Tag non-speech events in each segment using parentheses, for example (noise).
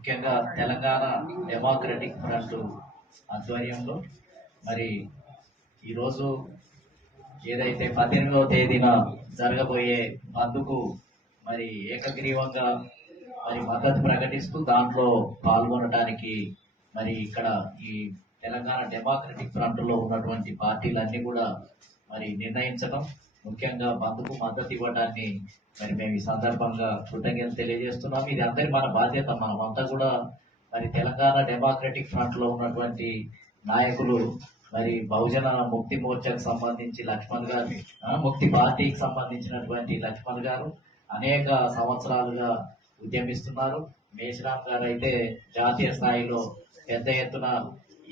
ముఖ్యంగా Telangana democratic front ఆధ్వర్యంలో మరి ఈరోజు ఏదైతే పద్దెనిమిదవ తేదీన జరగబోయే బంద్కు మరి ఏకగ్రీవంగా మరి మద్దతు ప్రకటిస్తూ దాంట్లో పాల్గొనడానికి మరి ఇక్కడ ఈ తెలంగాణ డెమోక్రటిక్ ఫ్రంట్లో ఉన్నటువంటి పార్టీలన్నీ కూడా మరి నిర్ణయించడం ముఖ్యంగా బంధుకు మద్దతు ఇవ్వడాన్ని మరి మేము ఈ సందర్భంగా కృతజ్ఞతలు తెలియజేస్తున్నాం. ఇది అందరి మన బాధ్యత మనం అంతా కూడా మరి తెలంగాణ డెమోక్రటిక్ ఫ్రంట్లో ఉన్నటువంటి నాయకులు మరి బహుజన ముక్తి మోర్చాకు సంబంధించి లక్ష్మణ్ గారు ముక్తి పార్టీకి సంబంధించినటువంటి లక్ష్మణ్ గారు అనేక సంవత్సరాలుగా ఉద్యమిస్తున్నారు. మేషరామ్ గారు అయితే జాతీయ స్థాయిలో పెద్ద ఎత్తున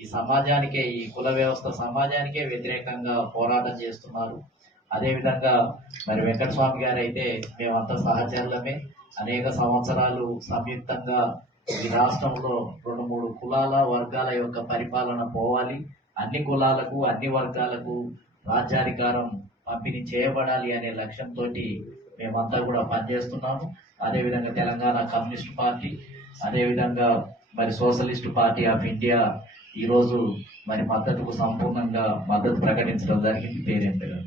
ఈ సమాజానికే ఈ కుల వ్యవస్థ సమాజానికే వ్యతిరేకంగా పోరాటం చేస్తున్నారు. అదే విధంగా మరి వెంకటస్వామి గారు అయితే మేమంతా సహచరులమే. అనేక సంవత్సరాలు సంయుక్తంగా ఈ రాష్ట్రంలో రెండు మూడు కులాల వర్గాల యొక్క పరిపాలన పోవాలి. అన్ని కులాలకు అన్ని వర్గాలకు రాజ్యాధికారం పంపిణీ చేయబడాలి అనే లక్ష్యంతో మేమంతా కూడా పనిచేస్తున్నాము. అదేవిధంగా తెలంగాణ కమ్యూనిస్ట్ పార్టీ అదేవిధంగా మరి సోషలిస్ట్ పార్టీ ఆఫ్ ఇండియా ఈరోజు మరి మద్దతుకు సంపూర్ణంగా మద్దతు ప్రకటించడం జరిగింది. పేరెంట్ గారు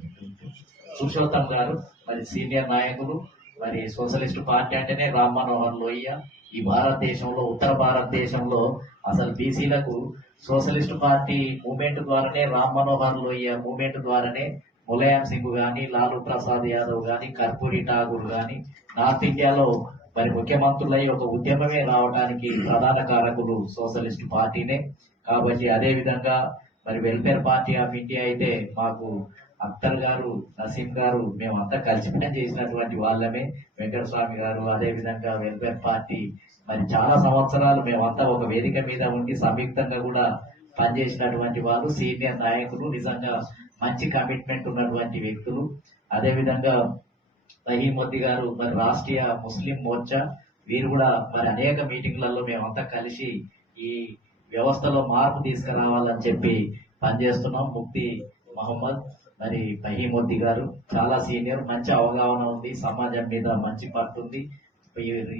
పురుషోత్తం గారు మరి సీనియర్ నాయకులు మరి సోషలిస్ట్ పార్టీ అంటేనే రామ్ మనోహర్ లోహియా. ఈ భారతదేశంలో ఉత్తర భారతదేశంలో అసలు బీసీలకు సోషలిస్ట్ పార్టీ మూమెంట్ ద్వారానే రామ్ మనోహర్ లోహియా మూమెంట్ ద్వారానే ములాయం సింగ్ గాని లాలూ ప్రసాద్ యాదవ్ గాని కర్పూరి ఠాగూర్ గాని నార్త్ ఇండియాలో మరి ముఖ్యమంత్రులై ఒక ఉద్యమమే రావడానికి ప్రధాన కారకులు సోషలిస్ట్ పార్టీనే. కాబట్టి అదే విధంగా మరి వెల్ఫేర్ పార్టీ ఆఫ్ ఇండియా అయితే మాకు అక్తర్ గారు నసీం గారు మేమంతా కలిసి పని చేసినటువంటి వాళ్ళమే. వెంకటస్వామి గారు అదే విధంగా వెల్ఫేర్ పార్టీ. మరి చాలా సంవత్సరాలు మేమంతా ఒక వేదిక మీద ఉండి సంయుక్తంగా కూడా పనిచేసినటువంటి వారు సీనియర్ నాయకులు నిజంగా మంచి కమిట్మెంట్ ఉన్నటువంటి వ్యక్తులు. అదే విధంగా రహీమొద్ది గారు మరి రాష్ట్రీయ ముస్లిం మోర్చా. వీరు కూడా మరి అనేక మీటింగ్లలో మేమంతా కలిసి ఈ వ్యవస్థలో మార్పు తీసుకురావాలని చెప్పి పనిచేస్తున్నాం. ముక్తి మహమ్మద్. మరి ఫహీమొద్ది గారు చాలా సీనియర్ మంచి అవగాహన ఉంది సమాజం మీద మంచి పట్టుంది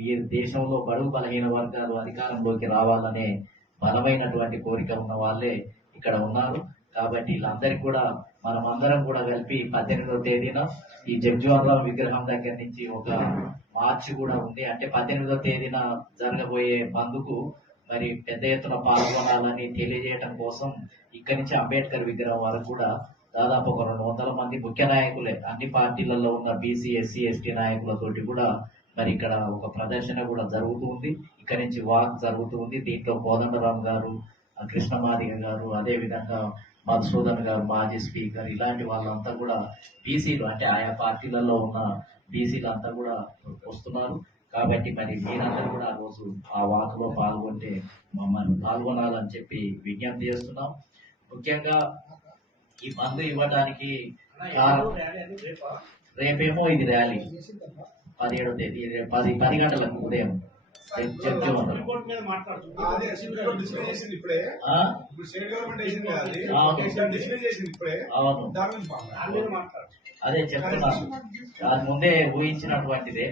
ఈ- దేశంలో బడుగు బలహీన వర్గాలు అధికారంలోకి రావాలనే బలమైనటువంటి కోరిక ఉన్న వాళ్ళే ఇక్కడ ఉన్నారు. కాబట్టి వీళ్ళందరికీ కూడా మనం అందరం కూడా కలిపి పద్దెనిమిదవ తేదీన ఈ జగ్జీవన్ విగ్రహం దగ్గర నుంచి ఒక మార్చ్ కూడా ఉంది. అంటే పద్దెనిమిదవ తేదీన జరగబోయే బంద్కు మరి పెద్ద ఎత్తున పాల్గొనాలని తెలియజేయడం కోసం ఇక్కడి నుంచి అంబేద్కర్ విగ్రహం వరకు కూడా దాదాపు ఒక రెండు వందల మంది ముఖ్య నాయకులే. అన్ని పార్టీలలో ఉన్న బీసీ ఎస్సీ ఎస్టీ నాయకులతోటి కూడా మరి ఇక్కడ ఒక ప్రదర్శన కూడా జరుగుతుంది ఇక్కడ నుంచి వాక్ జరుగుతుంది దీంట్లో కోదండరాం గారు కృష్ణమాదిగ గారు అదేవిధంగా మధుసూదన్ గారు మాజీ స్పీకర్ ఇలాంటి వాళ్ళంతా కూడా బీసీలు అంటే ఆయా పార్టీలలో ఉన్న బీసీలు అంతా కూడా వస్తున్నారు. కాబట్టి మరి మీరందరూ కూడా ఆ రోజు ఆ వాకులో పాల్గొంటే మమ్మల్ని పాల్గొనాలని చెప్పి విజ్ఞప్తి చేస్తున్నాం. ముఖ్యంగా ఈ మందు ఇవ్వడానికి రేపేమో ఇది ర్యాలీ. పదిహేడో తేదీ పది పది గంటలకు ఉదయం. అదే చెప్తున్నాను దాని ముందే ఊహించినటువంటిదే.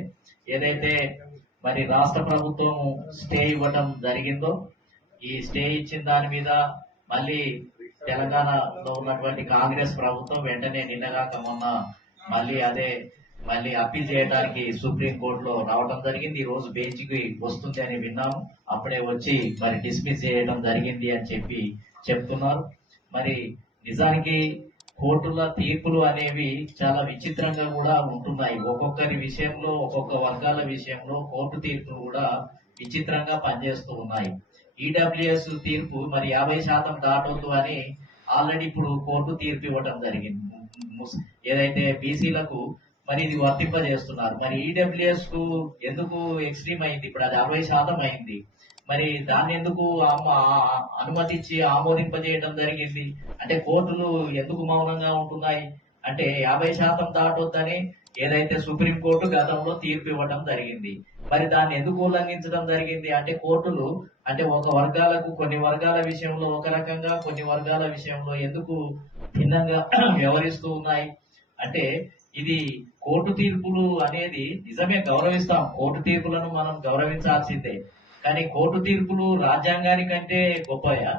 ఏదైతే మరి రాష్ట్ర ప్రభుత్వం స్టే ఇవ్వటం జరిగిందో ఈ స్టే ఇచ్చిన దాని మీద మళ్ళీ తెలంగాణలో ఉన్నటువంటి కాంగ్రెస్ ప్రభుత్వం వెంటనే నిన్నగాక మొన్న మళ్ళీ అదే మళ్ళీ అప్పీల్ చేయడానికి సుప్రీం కోర్టులో రావడం జరిగింది. ఈ రోజు బెంచ్కి వస్తుంది అని విన్నాము. అప్పుడే వచ్చి మరి డిస్మిస్ చేయడం జరిగింది అని చెప్పి చెప్తున్నారు. మరి నిజానికి కోర్టుల తీర్పులు అనేవి చాలా విచిత్రంగా కూడా ఉంటున్నాయి. ఒక్కొక్కరి విషయంలో ఒక్కొక్క వర్గాల విషయంలో కోర్టు తీర్పులు కూడా విచిత్రంగా పనిచేస్తూ ఉన్నాయి. ఈడబ్ల్యూఎస్ తీర్పు మరి యాభై శాతం దాటొద్దు అని ఆల్రెడీ ఇప్పుడు కోర్టు తీర్పు ఇవ్వడం జరిగింది. ఏదైతే బీసీలకు మరి ఇది వర్తింపజేస్తున్నారు. మరి ఈడబ్ల్యూఎస్కు ఎందుకు ఎక్స్ట్రీమ్ అయింది? ఇప్పుడు అది అరవై శాతం అయింది. మరి దాన్ని ఎందుకు అనుమతించి ఆమోదింపజేయడం జరిగింది? అంటే కోర్టులు ఎందుకు మౌనంగా ఉంటున్నాయి? అంటే యాభై శాతం దాటొద్దని ఏదైతే సుప్రీం కోర్టు గతంలో తీర్పు ఇవ్వడం జరిగింది. మరి దాన్ని ఎందుకు ఉల్లంఘించడం జరిగింది? అంటే కోర్టులు అంటే ఒక వర్గాలకు కొన్ని వర్గాల విషయంలో ఒక రకంగా కొన్ని వర్గాల విషయంలో ఎందుకు భిన్నంగా (clears throat) వ్యవహరిస్తూ ఉన్నాయి? అంటే ఇది కోర్టు తీర్పులు అనేది నిజమే గౌరవిస్తాం. కోర్టు తీర్పులను మనం గౌరవించాల్సిందే. కానీ కోర్టు తీర్పులు రాజ్యాంగానికంటే గొప్పయా?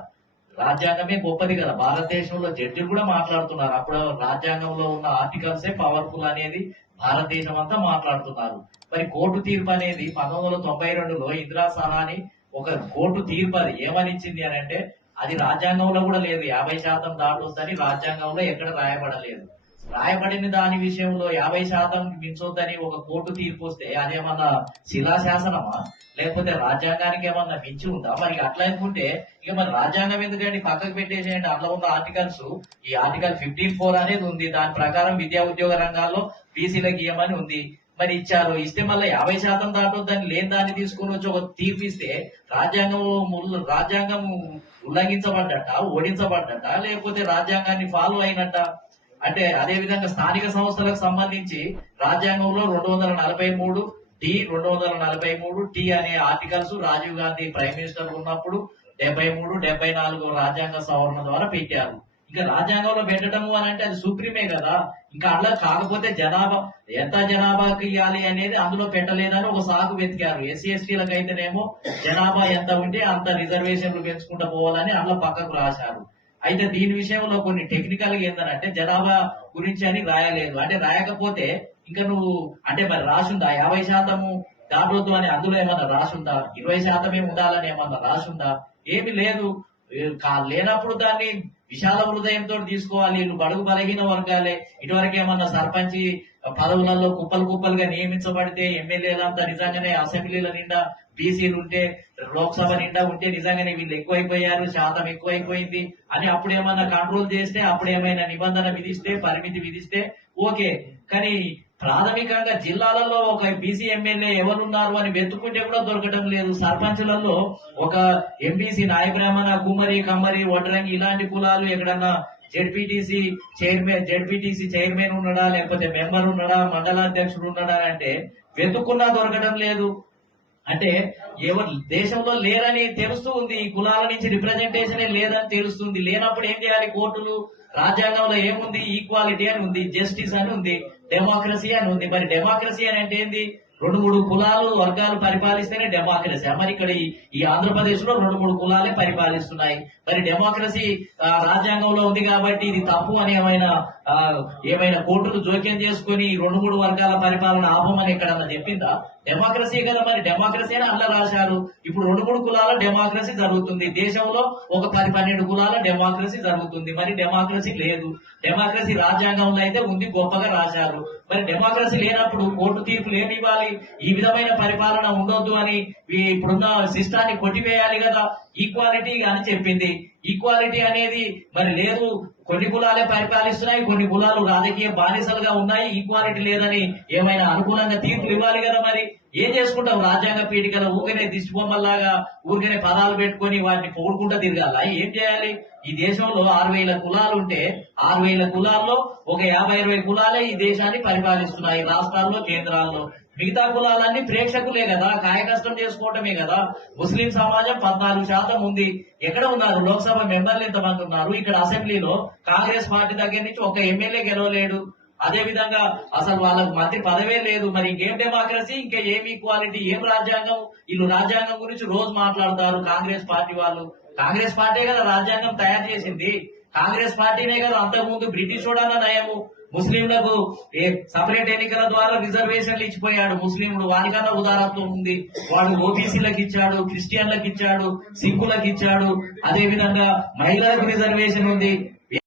రాజ్యాంగమే గొప్పది కదా. భారతదేశంలో జడ్జిలు కూడా మాట్లాడుతున్నారు. అప్పుడు రాజ్యాంగంలో ఉన్న ఆర్టికల్సే పవర్ఫుల్ అనేది భారతదేశం అంతా మాట్లాడుతున్నారు. మరి కోర్టు తీర్పు అనేది పంతొమ్మిది వందల తొంభై రెండులో ఇందిరా సహాని ఒక కోర్టు తీర్పు అది ఏమని ఇచ్చింది అని అంటే అది రాజ్యాంగంలో కూడా లేదు. యాభై శాతం దాటొద్దని రాజ్యాంగంలో ఎక్కడ రాయబడలేదు. రాయబడిన దాని విషయంలో యాభై శాతం మించొద్దని ఒక కోర్టు తీర్పు వస్తే అదేమన్నా శిలాశాసనమా? లేకపోతే రాజ్యాంగానికి ఏమన్నా మించి ఉందా? మరి అట్లా అనుకుంటే ఇక మరి రాజ్యాంగం ఎందుకండి పక్కకు పెట్టేసేయండి? అందులో ఉన్న ఆర్టికల్స్ ఈ ఆర్టికల్ ఫిఫ్టీన్ ఫోర్ అనేది ఉంది. దాని ప్రకారం విద్యా ఉద్యోగ రంగాల్లో బీసీలకు ఇవ్వమని ఉంది. మరి ఇచ్చారు ఇస్తే మళ్ళీ యాభై శాతం దాటొద్దని లేని దాన్ని తీసుకుని వచ్చి ఒక తీర్పు ఇస్తే రాజ్యాంగం రాజ్యాంగం ఉల్లంఘించబడ్డట ఓడించబడ్డట లేకపోతే రాజ్యాంగాన్ని ఫాలో అయినట్ట? అంటే అదే విధంగా స్థానిక సంస్థలకు సంబంధించి రాజ్యాంగంలో రెండు వందల నలభై మూడు డి రెండు వందల నలభై మూడు టి అనే articles Rajiv Gandhi prime minister ఉన్నప్పుడు డెబ్బై మూడు డెబ్బై నాలుగు రాజ్యాంగ సవరణ ద్వారా పెట్టారు. ఇంకా రాజ్యాంగంలో పెట్టడము అని అంటే అది సుప్రీమే కదా. ఇంకా అలా కాకపోతే జనాభా ఎంత జనాభాకి ఇవ్వాలి అనేది అందులో పెట్టలేదని ఒక సాగు వెతికారు. ఎస్సీ ఎస్టీలకు అయితేనేమో జనాభా ఎంత ఉంటే అంత రిజర్వేషన్లు పెంచుకుంటూ పోవాలని అందులో పక్కకు రాశారు. అయితే దీని విషయంలో కొన్ని టెక్నికల్ ఏంటంటే జనాభా గురించి అని రాయలేదు. అంటే రాయకపోతే ఇంకా నువ్వు అంటే మరి రాసుందా? యాభై శాతము దాటొద్దు అని అందులో ఏమన్నా రాసుందా? ఇరవై శాతమే ఉండాలని ఏమన్నా రాసుందా? ఏమి లేదు. కా- లేనప్పుడు దాన్ని విశాల హృదయంతో తీసుకోవాలి వీళ్ళు బడుగు బలహీన వర్గాలే. ఇటువరకు ఏమన్నా సర్పంచి పదవులలో కుప్పలు కుప్పలుగా నియమించబడితే ఎమ్మెల్యేలంతా నిజంగానే అసెంబ్లీల నిండా బీసీలు ఉంటే లోక్సభ నిండా ఉంటే నిజంగానే వీళ్ళు ఎక్కువైపోయారు శాతం ఎక్కువైపోయింది అని అప్పుడు ఏమన్నా కంట్రోల్ చేస్తే అప్పుడు ఏమైనా నిబంధన విధిస్తే పరిమితి విధిస్తే ఓకే. కానీ ప్రాథమికంగా జిల్లాలలో ఒక బీసీ ఎమ్మెల్యే ఎవరున్నారు అని వెతుక్కుంటే కూడా దొరకడం లేదు. సర్పంచ్లలో ఒక ఎంబీసీ నాయబ్రాహ్మణ కుమరి కుమ్మరి కమ్మరి వడ్రంగి ఇలాంటి కులాలు ఎక్కడన్నా జెడ్పీటీసీ చైర్మన్ జెడ్పీటీసీ చైర్మన్ ఉన్నాడా లేకపోతే మెంబర్ ఉన్నాడా మండలాధ్యక్షుడు ఉన్నాడా అంటే వెతుక్కున్నా దొరకడం లేదు. అంటే ఎవరు దేశంలో లేరని తెలుస్తూ ఉంది. ఈ కులాల నుంచి రిప్రజెంటేషన్ లేదని తెలుస్తుంది లేనప్పుడు ఏం చేయాలి? కోర్టులు రాజ్యాంగంలో ఏముంది? ఈక్వాలిటీ అని ఉంది జస్టిస్ అని ఉంది డెమోక్రసీ అని ఉంది. మరి డెమోక్రసీ అని అంటే ఏంది? రెండు మూడు కులాలు వర్గాలు పరిపాలిస్తేనే డెమోక్రసీ మరి ఇక్కడ ఈ- ఆంధ్రప్రదేశ్లో రెండు మూడు కులాలే పరిపాలిస్తున్నాయి. మరి డెమోక్రసీ రాజ్యాంగంలో ఉంది కాబట్టి ఇది తప్పు అని ఏమైనా ఆ, ఏమైనా కోర్టులు జోక్యం చేసుకుని రెండు మూడు వర్గాల పరిపాలన ఆపమని ఎక్కడన్నా చెప్పిందా? డెమోక్రసీ కదా మరి. డెమోక్రసీ అని అల్ల రాశారు. ఇప్పుడు రెండు మూడు కులాల డెమోక్రసీ జరుగుతుంది. దేశంలో ఒక పది పన్నెండు కులాల డెమోక్రసీ జరుగుతుంది. మరి డెమోక్రసీ లేదు. డెమోక్రసీ రాజ్యాంగంలో అయితే ఉంది గొప్పగా రాశారు. మరి డెమోక్రసీ లేనప్పుడు కోర్టు తీర్పులు ఏమి ఇవ్వాలి. ఈ విధమైన పరిపాలన ఉండొద్దు అని ఇప్పుడున్న సిస్టాన్ని కొట్టివేయాలి కదా. ఈక్వాలిటీ అని చెప్పింది. ఈక్వాలిటీ అనేది మరి లేదు. కొన్ని కులాలే పరిపాలిస్తున్నాయి కొన్ని కులాలు రాజకీయ బానిసలుగా ఉన్నాయి. ఈక్వాలిటీ లేదని ఏమైనా అనుకూలంగా తీర్పులు ఇవ్వాలి కదా మరి? ఏం చేసుకుంటాం రాజ్యాంగ పీఠికల ఊరికనే దిష్టిబొమ్మల్లాగా ఊరికనే పదాలు పెట్టుకొని వాటిని పొగుడుకుంటూ తిరగాల? ఏం చేయాలి? ఈ దేశంలో ఆరు వేల కులాలు ఉంటే ఆరు వేల కులాల్లో ఒక యాభై ఇరవై కులాలే ఈ దేశాన్ని పరిపాలిస్తున్నాయి. రాష్ట్రాల్లో కేంద్రాల్లో. మిగతా కులాలన్నీ ప్రేక్షకులే కదా కాయకష్టం చేసుకోవటమే కదా. ముస్లిం సమాజం పద్నాలుగు శాతం ఉంది. ఎక్కడ ఉన్నారు? లోక్సభ మెంబర్లు ఎంతమంది ఉన్నారు ఇక్కడ అసెంబ్లీలో కాంగ్రెస్ పార్టీ దగ్గర నుంచి ఒక ఎమ్మెల్యే గెలవలేడు. అదే విధంగా అసలు వాళ్ళకు మంత్రి పదవే లేదు. మరి ఇంకేం డెమోక్రసీ ఇంకా ఏం ఈక్వాలిటీ ఏం రాజ్యాంగం? వీళ్ళు రాజ్యాంగం గురించి రోజు మాట్లాడతారు కాంగ్రెస్ పార్టీ వాళ్ళు. కాంగ్రెస్ పార్టీ కదా రాజ్యాంగం తయారు చేసింది. కాంగ్రెస్ పార్టీనే కదా అంతకుముందు బ్రిటిష్ వాడన్న నయము. ముస్లింలకు సపరేట్ ఎన్నికల ద్వారా రిజర్వేషన్లు ఇచ్చిపోయాడు ముస్లింలు. వారికన్నా ఉదారత్వం ఉంది. వాడు ఓబీసీలకు ఇచ్చాడు క్రిస్టియన్లకు ఇచ్చాడు సిక్కులకు ఇచ్చాడు. అదే విధంగా మహిళలకు రిజర్వేషన్ ఉంది.